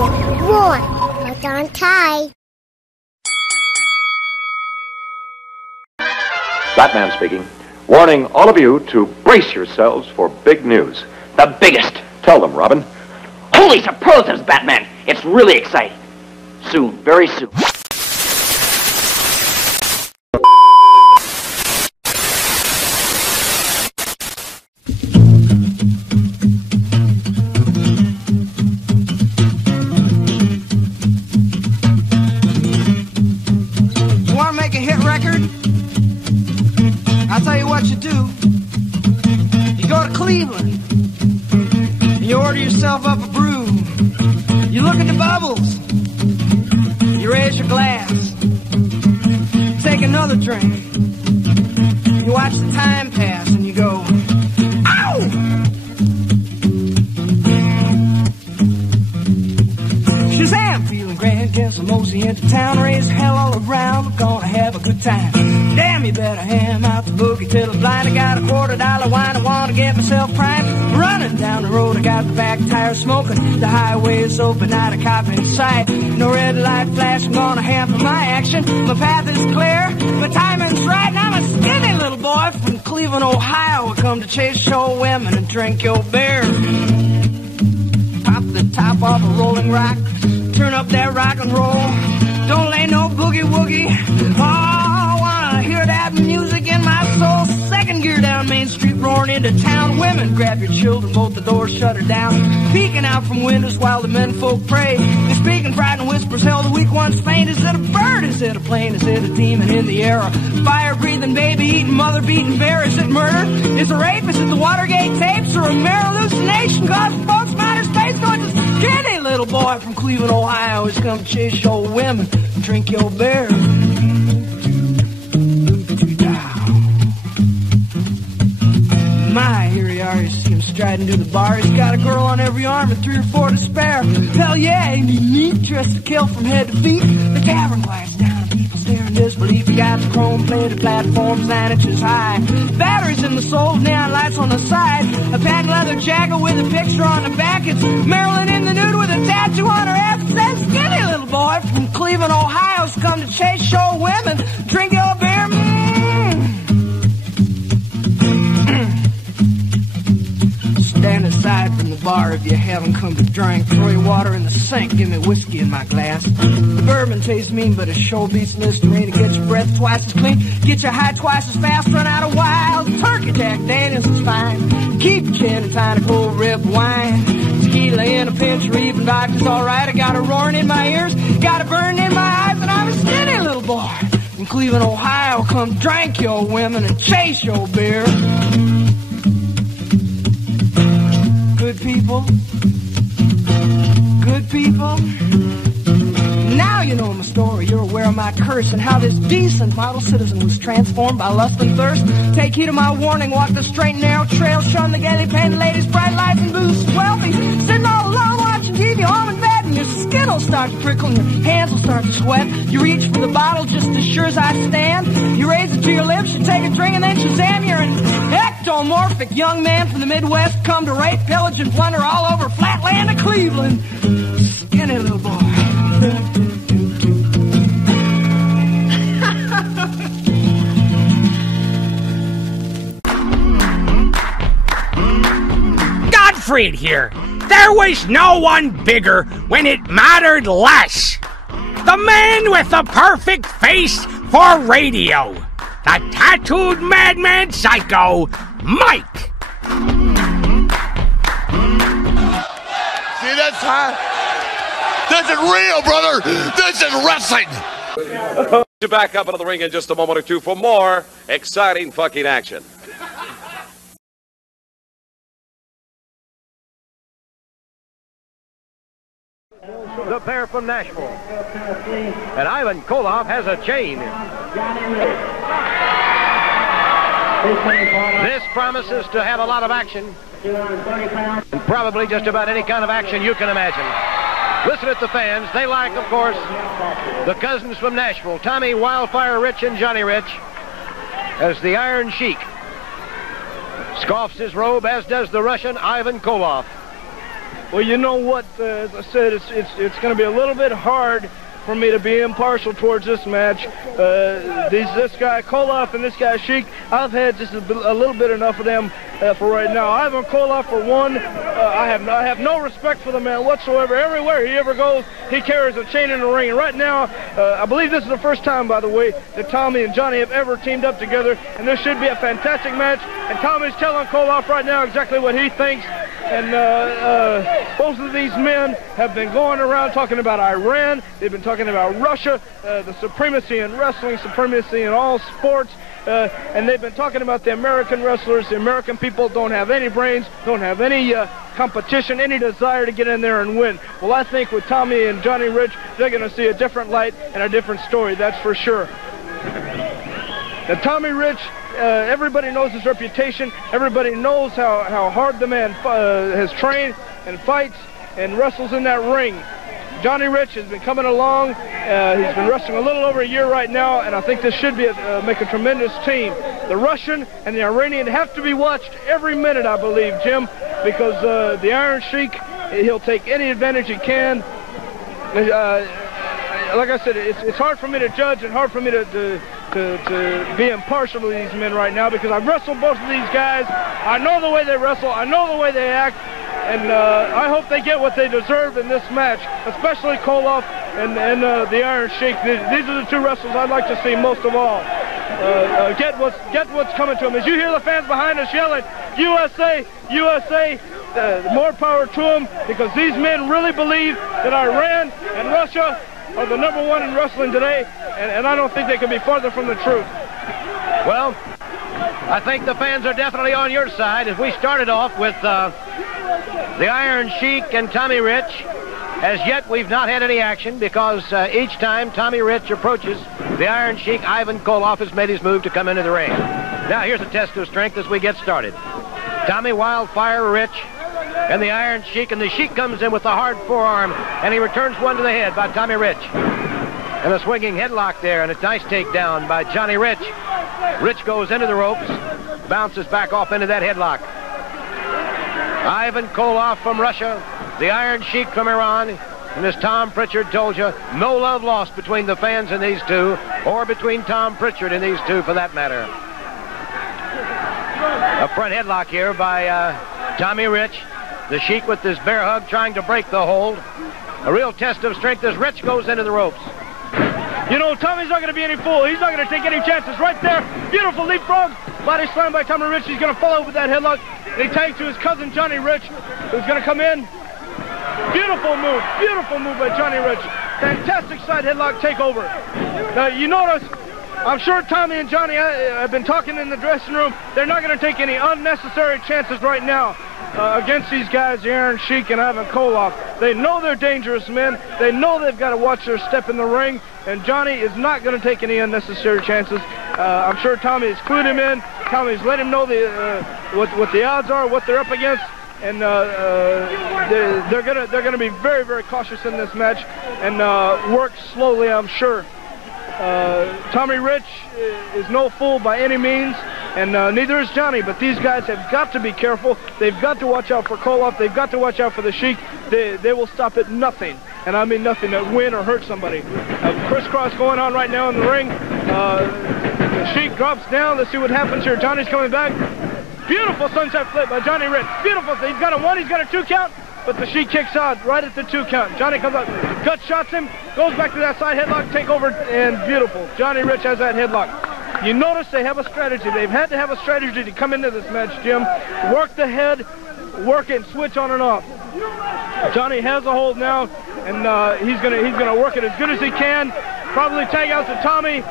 1. Hold on tight. Batman speaking. Warning all of you to brace yourselves for big news. The biggest. Tell them, Robin. Holy superlatives, Batman. It's really exciting. Soon, very soon. You want to make a hit record? I'll tell you what you do. You go to Cleveland. You order yourself up a brew. You look at the bubbles. You raise your glass. Take another drink. You watch the time pass and you go, ow! Shazam! Feeling grand, get some mosey into town. Raise hell all around. We're gonna have a good time. Damn, you better ham out the boogie till I'm blind. I got a $quarter wine, I wanna get myself primed. Running down the road, I got the back tire smoking. The highway is open, not a cop in sight. No red light flash, I'm gonna hamper my action. My path is clear, my timing's right. And I'm a skinny little boy from Cleveland, Ohio. I come to chase show women and drink your beer. Pop the top off a rolling rock, turn up that rock and roll. Don't lay no boogie woogie. Oh, wanna hear that music in my soul. Second gear down Main Street, roaring into town. Women, grab your children, both the doors shuttered down. Peeking out from windows while the men folk pray. They're speaking frightened whispers, hell the weak ones faint. Is it a bird? Is it a plane? Is it a demon in the air? A fire-breathing, baby-eating, mother-beating bear? Is it murder? Is it rape? Is it the Watergate tapes? Or a mere hallucination? Cause folks matter space going to skinny little boy from Cleveland, Ohio. He's come to chase your women, drink your beer. My, here he are, you see him striding to the bar. He's got a girl on every arm and 3 or 4 to spare. Hell yeah, ain't he neat, dressed to kill from head to feet. The tavern quiets down and people stare in disbelief. He got the chrome-plated platforms 9 inches high. Batteries in the soles, neon lights on the side. A patent leather jacket with a picture on the back. It's Marilyn in the nude with a tattoo on her ass. It says skinny little boy from Cleveland, Ohio's come to chase show women, drink your beer. Stand aside from the bar if you haven't come to drink. Throw your water in the sink, give me whiskey in my glass. The bourbon tastes mean, but it sure beats Listerine. To get your breath twice as clean, get you high twice as fast, run out of wild. Turkey Jack Daniels is fine. Keep your chin and tiny cold rib wine. Tequila in a pinch or even vodka's alright. I got a roaring in my ears, got a burn in my eyes, and I'm a skinny little boy from Cleveland, Ohio. Come drink your women and chase your beer. Good people, good people. Now you know my story, you're aware of my curse and how this decent model citizen was transformed by lust and thirst. Take heed of my warning, walk the straight and narrow trail, shun the gaily painted ladies, bright lights and booze. Wealthy, sitting all alone watching TV, home in bed, and your skin will start to prickle and your hands will start to sweat. You reach for the bottle just as sure as I stand. You raise it to your lips, you take a drink, and then Shazam, you're an ectomorphic young man from the Midwest, come to rape, pillage, and plunder all over flatland of Cleveland. Skinny little boy. Godfried here. There was no one bigger when it mattered less. The man with the perfect face for radio. The tattooed madman psycho, Mike. See, that's high. This is real, brother. This is wrestling. To back up into the ring in just a moment or two for more exciting fucking action. The pair from Nashville. And Ivan Koloff has a chain. This promises to have a lot of action. And probably just about any kind of action you can imagine. Listen at the fans. They like, of course, the cousins from Nashville, Tommy Wildfire Rich and Johnny Rich, as the Iron Sheik. Scoffs his robe, as does the Russian Ivan Koloff. Well, you know what? As I said, it's going to be a little bit hard for me to be impartial towards this match. This guy Koloff and this guy Sheik, I've had just a little bit enough of them for right now. Ivan Koloff, for one, I have no respect for the man whatsoever. Everywhere he ever goes, he carries a chain in the ring. And right now, I believe this is the first time, by the way, that Tommy and Johnny have ever teamed up together, and this should be a fantastic match. And Tommy's telling Koloff right now exactly what he thinks. And both of these men have been going around talking about Iran. They've been talking about Russia, the supremacy in wrestling, supremacy in all sports. And they've been talking about the American wrestlers. The American people don't have any brains, don't have any competition, any desire to get in there and win. Well, I think with Tommy and Johnny Rich, they're going to see a different light and a different story, that's for sure. Now, Tommy Rich, everybody knows his reputation. Everybody knows how hard the man has trained and fights and wrestles in that ring. Johnny Rich has been coming along. He's been wrestling a little over a year right now, and I think this should be make a tremendous team. The Russian and the Iranian have to be watched every minute, I believe, Jim, because the Iron Sheik, he'll take any advantage he can. Like I said, it's hard for me to judge and hard for me to be impartial to these men right now, because I've wrestled both of these guys. I know the way they wrestle. I know the way they act. And I hope they get what they deserve in this match, especially Koloff and the Iron Sheik. These are the two wrestlers I'd like to see most of all. Get what's coming to them. As you hear the fans behind us yelling, USA, USA, more power to them, because these men really believe that Iran and Russia are the #1 in wrestling today, and I don't think they can be farther from the truth. Well, I think the fans are definitely on your side, as we started off with the Iron Sheik and Tommy Rich. As yet, we've not had any action, because each time Tommy Rich approaches the Iron Sheik, Ivan Koloff has made his move to come into the ring. Now, here's a test of strength as we get started. Tommy Wildfire Rich and the Iron Sheik, and the Sheik comes in with the hard forearm, and he returns one to the head by Tommy Rich. And a swinging headlock there, and a nice takedown by Johnny Rich. Rich goes into the ropes, bounces back off into that headlock. Ivan Koloff from Russia, the Iron Sheik from Iran, and as Tom Pritchard told you, no love lost between the fans and these two, or between Tom Pritchard and these two for that matter. A front headlock here by Tommy Rich. The Sheik with this bear hug trying to break the hold. A real test of strength as Rich goes into the ropes. You know, Tommy's not going to be any fool. He's not going to take any chances. Right there, beautiful leapfrog. Body slam by Tommy Rich. He's going to follow with that headlock. And he tags to his cousin, Johnny Rich, who's going to come in. Beautiful move by Johnny Rich. Fantastic side headlock takeover. Now, you notice, I'm sure Tommy and Johnny have been talking in the dressing room. They're not going to take any unnecessary chances right now against these guys, the Iron Sheik and Ivan Koloff. They know they're dangerous men. They know they've got to watch their step in the ring, and Johnny is not going to take any unnecessary chances. I'm sure Tommy has clued him in. Tommy's let him know what the odds are, what they're up against, and they're gonna be very, very cautious in this match and work slowly, I'm sure. Tommy Rich is no fool by any means, and neither is Johnny, but these guys have got to be careful. They've got to watch out for Koloff. They've got to watch out for the Sheik. They will stop at nothing, and I mean nothing, to win or hurt somebody. Crisscross going on right now in the ring. The Sheik drops down. Let's see what happens here. Johnny's coming back. Beautiful sunset flip by Johnny Rich. Beautiful. He's got a 1, he's got a 2 count, but the Sheik kicks out right at the 2 count. Johnny comes up, gut shots him, goes back to that side headlock, take over, and beautiful. Johnny Rich has that headlock. You notice they have a strategy. They've had to have a strategy to come into this match, Jim. Work the head, work it, switch on and off. Johnny has a hold now, and he's gonna work it as good as he can. Probably tag out to Tommy,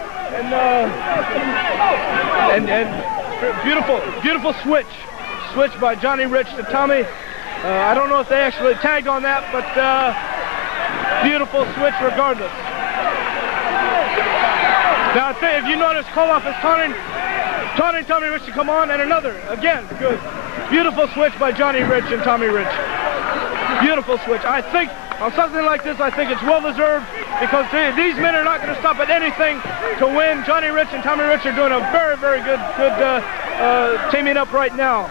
and beautiful switch by Johnny Rich to Tommy. I don't know if they actually tagged on that, but beautiful switch regardless. Now, if you notice, Koloff is taunting Tommy Rich to come on, and another, again, good. Beautiful switch by Johnny Rich and Tommy Rich. Beautiful switch. I think, on something like this, I think it's well-deserved, because these men are not going to stop at anything to win. Johnny Rich and Tommy Rich are doing a very, very good teaming up right now.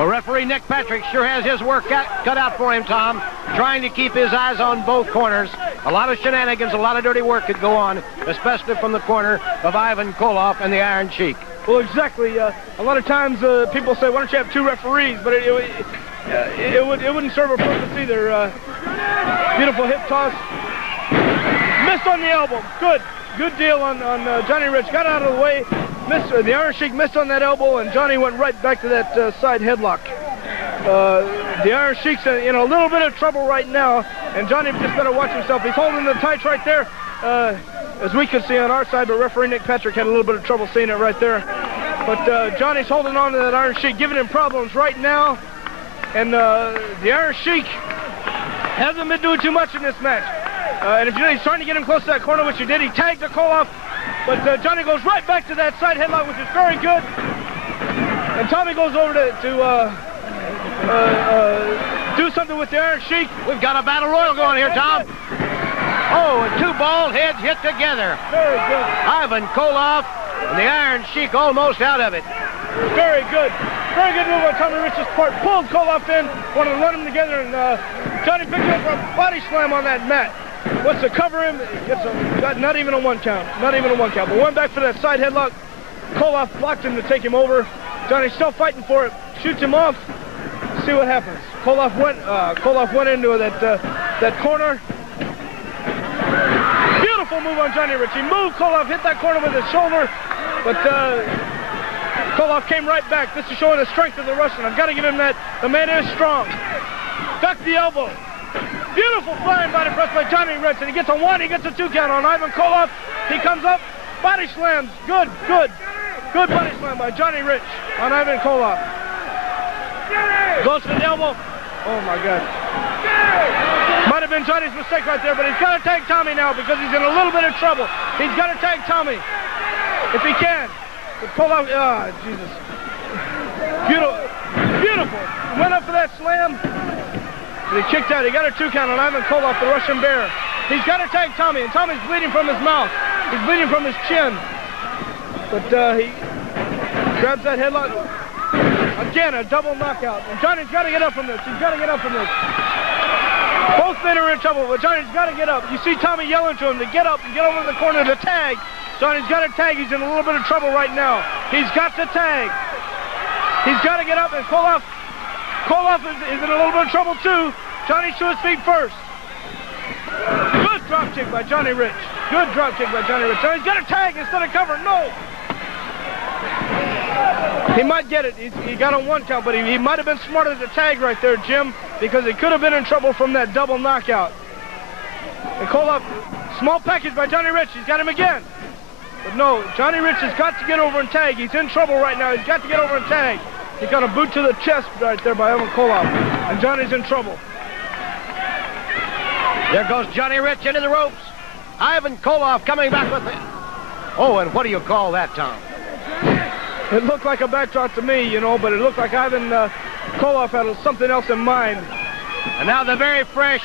Well, referee Nick Patrick sure has his work cut out for him, Tom, trying to keep his eyes on both corners. A lot of shenanigans, a lot of dirty work could go on, especially from the corner of Ivan Koloff and the Iron Sheik. Well, exactly. A lot of times people say, why don't you have two referees? But it wouldn't serve a purpose either. Beautiful hip toss. Missed on the elbow. Good deal on Johnny Rich. Got out of the way. The Iron Sheik missed on that elbow, and Johnny went right back to that side headlock. The Iron Sheik's in a little bit of trouble right now, and Johnny just better watch himself. He's holding the tights right there, as we could see on our side, but referee Nick Patrick had a little bit of trouble seeing it right there. But Johnny's holding on to that Iron Sheik, giving him problems right now, and the Iron Sheik hasn't been doing too much in this match. And if you know, he's trying to get him close to that corner, which he did. He tagged the Koloff, but Johnny goes right back to that side headlock, which is very good. And Tommy goes over to do something with the Iron Sheik. We've got a battle royal going here, Tom. Oh, and two bald heads hit together. Very good. Ivan Koloff and the Iron Sheik almost out of it. Very good. Very good move on Tommy Rich's part. Pulled Koloff in, wanted to run them together, and Johnny picked up for a body slam on that mat. Wants to cover him, got not even a one count. Not even a one count, but went back for that side headlock. Koloff blocked him to take him over. Johnny's still fighting for it. Shoots him off. See what happens. Koloff went into that corner. Beautiful move on Johnny Rich. He moved Koloff, hit that corner with his shoulder, but Koloff came right back. This is showing the strength of the Russian. I've got to give him that. The man is strong. Ducked the elbow. Beautiful flying body press by Johnny Rich, and he gets a one, he gets a two count on Ivan Koloff. He comes up, body slams. Good body slam by Johnny Rich on Ivan Koloff. Goes for the elbow. Oh my God. Might have been Johnny's mistake right there, but he's got to tag Tommy now because he's in a little bit of trouble. He's got to tag Tommy if he can. But Koloff, Jesus. Beautiful. Went up for that slam. He kicked out. He got a two count on Ivan Koloff, the Russian Bear. He's got to tag Tommy, and Tommy's bleeding from his mouth. He's bleeding from his chin. But he grabs that headlock. Again, a double knockout. And Johnny's got to get up from this. He's got to get up from this. Both men are in trouble, but Johnny's got to get up. You see Tommy yelling to him to get up and get over to the corner to tag. Johnny's got to tag. He's in a little bit of trouble right now. He's got to tag. He's got to get up, and Koloff is in a little bit of trouble too. Johnny to his feet first. Good drop kick by Johnny Rich. Good drop kick by Johnny Rich. Johnny's got to tag instead of cover. No. He might get it. He got a one count, but he might have been smarter to tag right there, Jim, because he could have been in trouble from that double knockout. And Koloff, small package by Johnny Rich. He's got him again. But no, Johnny Rich has got to get over and tag. He's in trouble right now. He's got to get over and tag. He got a boot to the chest right there by Ivan Koloff. And Johnny's in trouble. There goes Johnny Rich into the ropes. Ivan Koloff coming back with it. Oh, and what do you call that, Tom? It looked like a backdrop to me, you know, but it looked like Ivan Koloff had something else in mind. And now the very fresh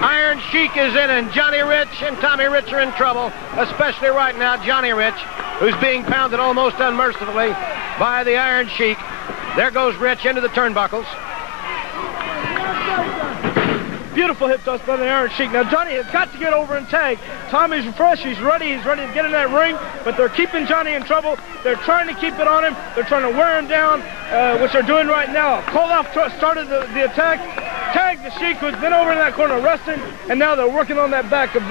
Iron Sheik is in, and Johnny Rich and Tommy Rich are in trouble, especially right now Johnny Rich, who's being pounded almost unmercifully by the Iron Sheik. There goes Rich into the turnbuckles. Beautiful hip toss by the Iron Sheik. Now Johnny has got to get over and tag. Tommy's fresh, he's ready to get in that ring, but they're keeping Johnny in trouble. They're trying to keep it on him. They're trying to wear him down, which they're doing right now. Koloff started the attack, tagged the Sheik, who's been over in that corner resting, and now they're working on that back of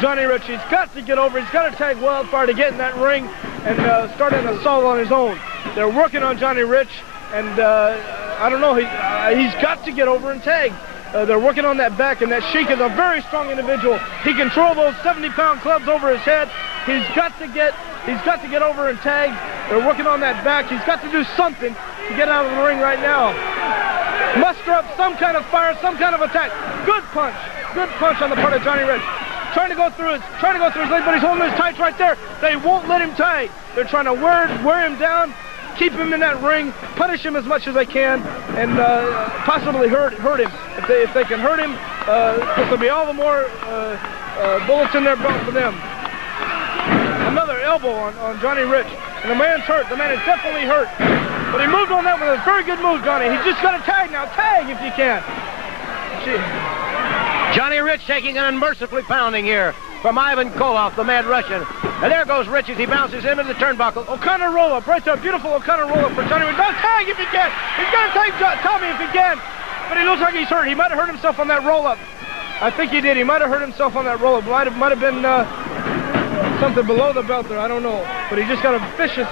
Johnny Rich. He's got to get over. He's got to tag Wildfire to get in that ring and start an assault on his own. They're working on Johnny Rich, and I don't know, he's got to get over and tag. They're working on that back, and that Sheik is a very strong individual. He can throw those 70-pound clubs over his head. He's got to get over and tag. They're working on that back. He's got to do something to get out of the ring right now. Muster up some kind of fire, some kind of attack. Good punch on the part of Johnny Rich. Trying to go through his leg, but he's holding his tights right there. They won't let him tag. They're trying to wear him down, keep him in that ring, punish him as much as they can, and possibly hurt him. If they can hurt him, there'll be all the more bullets in their belt for them. Another elbow on Johnny Rich, and the man's hurt. The man is definitely hurt. But he moved on that with a very good move, Johnny. He's just got to tag now. Tag if you can. Johnny Rich taking an unmercifully pounding here from Ivan Koloff, the Mad Russian. And there goes Rich as he bounces into the turnbuckle. O'Connor roll-up right there. Beautiful O'Connor roll-up for Johnny Rich. Don't tag if he can. He's going to tag Tommy if he can. But he looks like he's hurt. He might have hurt himself on that roll-up. I think he did. He might have hurt himself on that roll-up. Might have been something below the belt there. I don't know. But he just got a vicious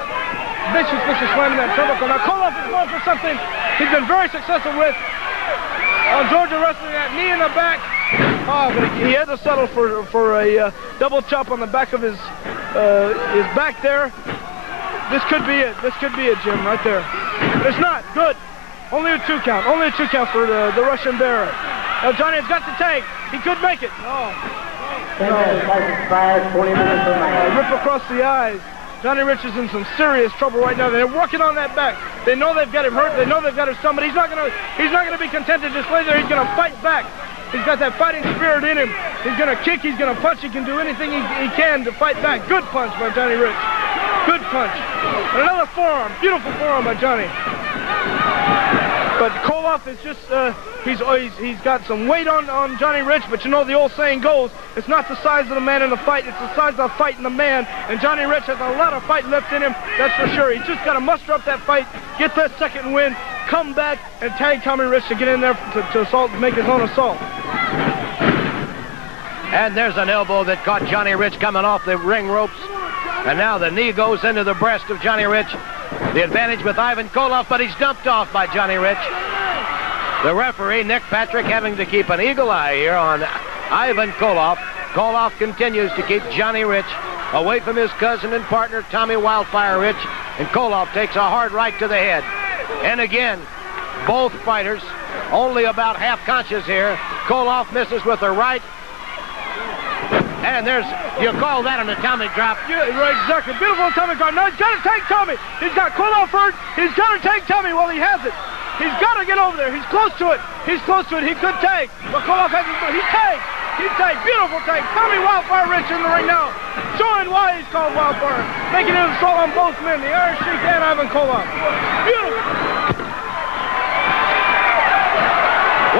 slam in that turnbuckle. Now Koloff is going for something he's been very successful with on Georgia Wrestling, that knee in the back. Oh, but he had to settle for a double chop on the back of his back there. This could be it. This could be it, Jim, right there. But it's not. Good. Only a 2 count. Only a 2 count for the Russian Bear. Now Johnny has got to tag. He could make it. Oh. No. Rip across the eyes. Johnny Rich is in some serious trouble right now. They're working on that back. They know they've got him hurt. They know they've got him stunned, but he's not gonna be content to just lay there. He's gonna fight back. He's got that fighting spirit in him. He's gonna kick. He's gonna punch. He can do anything he can to fight back. Good punch by Johnny Rich. Good punch. And another forearm. Beautiful forearm by Johnny. But Koloff is just, he's got some weight on Johnny Rich, but you know the old saying goes, it's not the size of the man in the fight, it's the size of the fight in the man, and Johnny Rich has a lot of fight left in him, that's for sure. He's just got to muster up that fight, get that second win, come back, and tag Tommy Rich to get in there to assault, make his own assault. And there's an elbow that caught Johnny Rich coming off the ring ropes, and now the knee goes into the breast of Johnny Rich. The advantage with Ivan Koloff, but he's dumped off by Johnny Rich. The referee, Nick Patrick, having to keep an eagle eye here on Ivan Koloff. Koloff continues to keep Johnny Rich away from his cousin and partner, Tommy Wildfire Rich, and Koloff takes a hard right to the head. And again, both fighters only about half conscious here. Koloff misses with the right. And there's, you call that an atomic drop. Yeah, right, exactly. Beautiful atomic drop. Now he's got to take Tommy. He's got Koloff hurt. He's got to take Tommy while he has it. He's got to get over there. He's close to it. He's close to it. He could tag. But Koloff hasn't. He tagged. He tagged. Beautiful tag. Tommy Wildfire Rich in the ring now. Showing why he's called Wildfire. Making an assault on both men, the Iron Sheik and Ivan Koloff. Beautiful.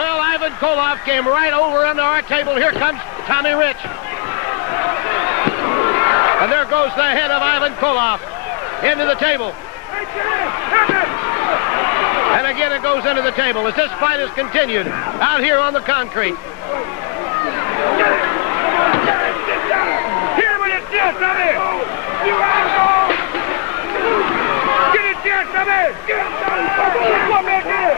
Well, Ivan Koloff came right over under our table. Here comes Tommy Rich. And there goes the head of Ivan Koloff into the table. And again it goes into the table as this fight is continued out here on the concrete. Here with it, yes, Tommy! Get it, yes, Tommy! Come back here!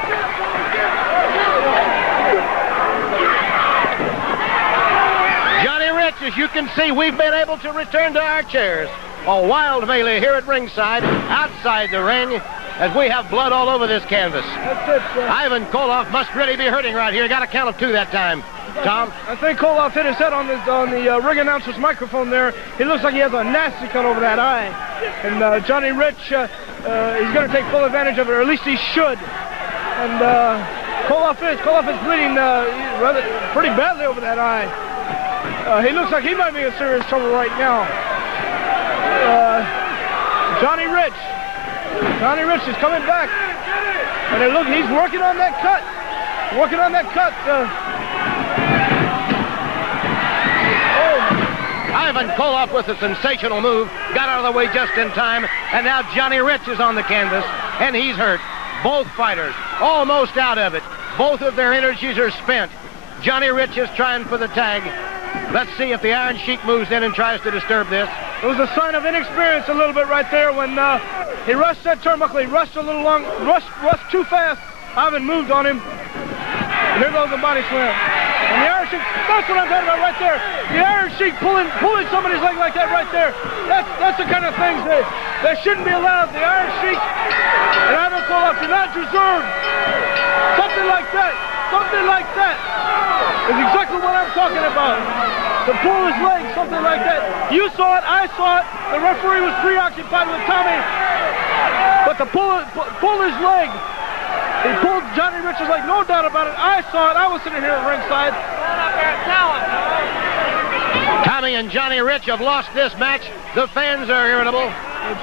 Johnny Rich, as you can see, we've been able to return to our chairs. A wild melee here at ringside, outside the ring, as we have blood all over this canvas. Ivan Koloff must really be hurting right here. Got a count of 2 that time. Tom? I think Koloff hit his head on the ring announcer's microphone there. He looks like he has a nasty cut over that eye. And Johnny Rich, he's going to take full advantage of it, or at least he should. And Koloff is bleeding pretty badly over that eye. He looks like he might be in serious trouble right now. Johnny Rich is coming back. And look, he's working on that cut. Ivan Koloff with a sensational move. Got out of the way just in time. And now Johnny Rich is on the canvas. And he's hurt. Both fighters almost out of it. Both of their energies are spent. Johnny Rich is trying for the tag. Let's see if the Iron Sheik moves in and tries to disturb this. It was a sign of inexperience a little bit right there when he rushed that turnbuckle. He rushed a little long, rushed too fast. Ivan moved on him. And here goes the body slam. And the Iron Sheik, that's what I'm talking about right there. The Iron Sheik pulling somebody's leg like that right there. That's the kind of things that shouldn't be allowed. The Iron Sheik and Ivan Koloff do not deserve something like that. Something like that is exactly what I'm talking about. To pull his leg, something like that. You saw it, I saw it. The referee was preoccupied with Tommy. But to pull his leg, he pulled Johnny Rich's leg, no doubt about it. I saw it. I was sitting here at ringside. Tommy and Johnny Rich have lost this match. The fans are irritable.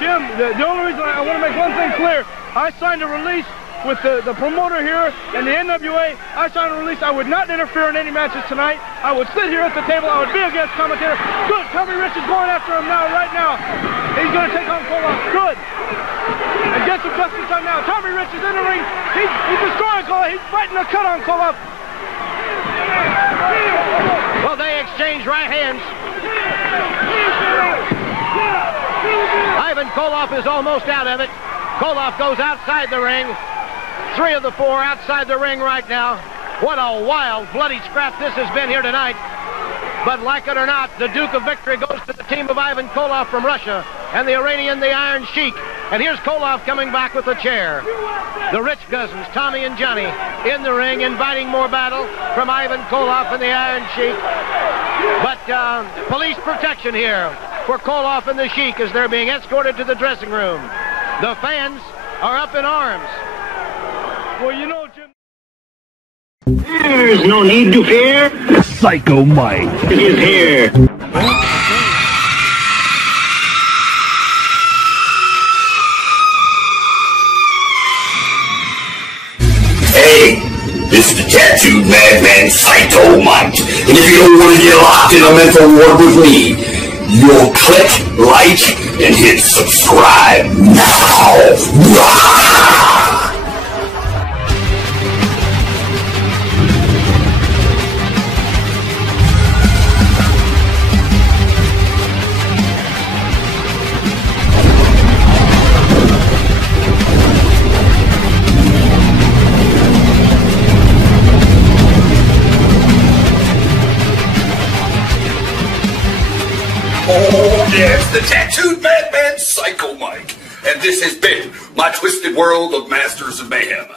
Jim, the only reason I want to make one thing clear, I signed a release with the promoter here and the NWA. I signed a release. I would not interfere in any matches tonight. I would sit here at the table. I would be a guest commentator. Good. Tommy Rich is going after him now, right now. He's going to take on Koloff. Good. And get some justice on now. Tommy Rich is in the ring. He's destroying Koloff. He's fighting a cut on Koloff. Well, they exchange right hands. Ivan Koloff is almost out of it. Koloff goes outside the ring. 3 of the 4 outside the ring right now. What a wild, bloody scrap this has been here tonight. But like it or not, the Duke of Victory goes to the team of Ivan Koloff from Russia and the Iranian, the Iron Sheik. And here's Koloff coming back with the chair. The Rich cousins, Tommy and Johnny, in the ring, inviting more battle from Ivan Koloff and the Iron Sheik. But police protection here for Koloff and the Sheik as they're being escorted to the dressing room. The fans are up in arms. Well, you know, Jim. There's no need to fear. Psycho Mike is here. Hey, this is the tattooed madman Psycho Mike. And if you don't want to get locked in a mental ward with me, you'll click like and hit subscribe now. Oh, yes, the tattooed madman Psycho Mike. And this has been my twisted world of Masters of Mayhem.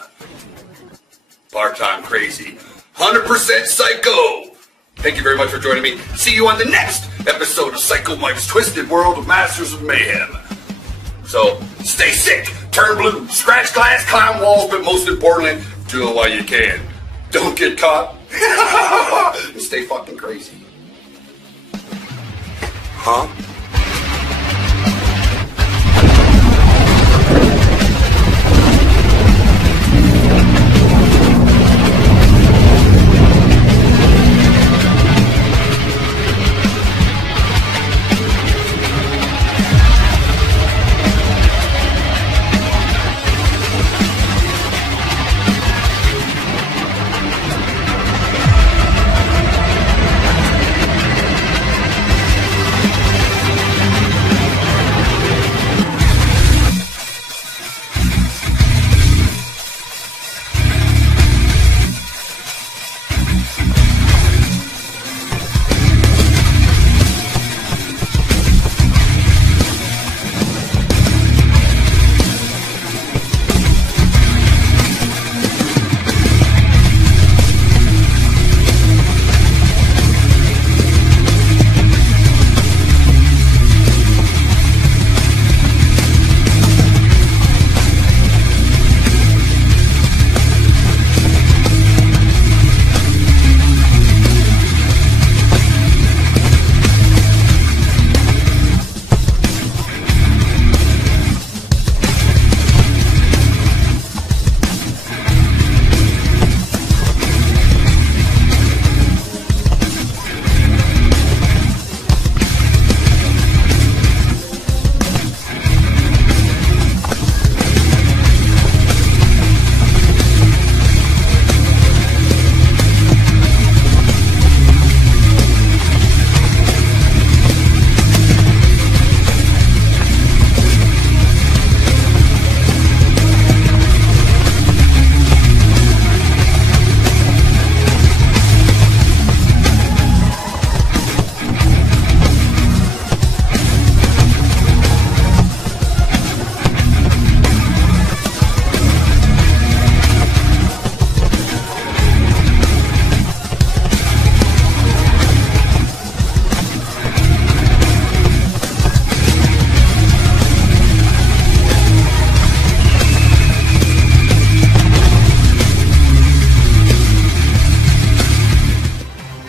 Part-time crazy, 100% psycho. Thank you very much for joining me. See you on the next episode of Psycho Mike's Twisted World of Masters of Mayhem. So, stay sick, turn blue, scratch glass, climb walls, but most importantly, do it while you can. Don't get caught. And stay fucking crazy. Huh?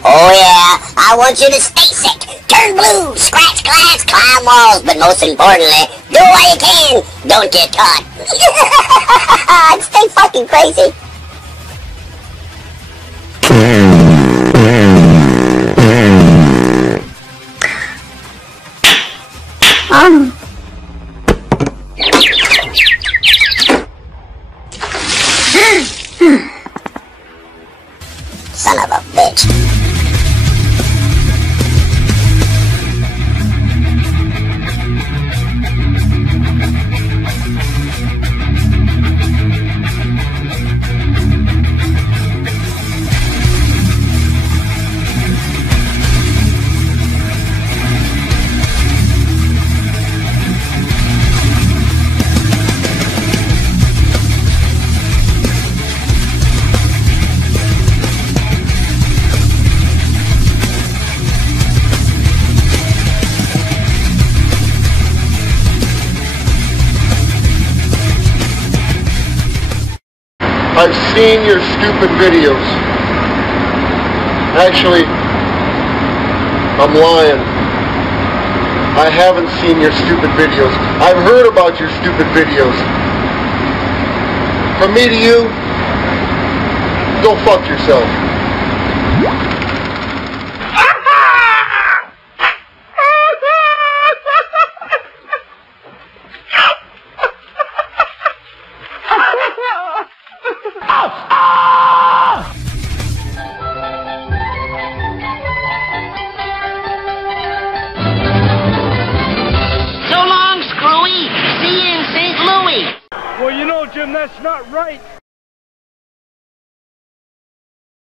Oh yeah, I want you to stay sick. turn blue, scratch glass, climb walls, but most importantly, do what you can, don't get caught. Stay fucking crazy. Son of a bitch. I've seen your stupid videos. Actually, I'm lying. I haven't seen your stupid videos. I've heard about your stupid videos. From me to you, go fuck yourself. Well, you know, Jim, that's not right.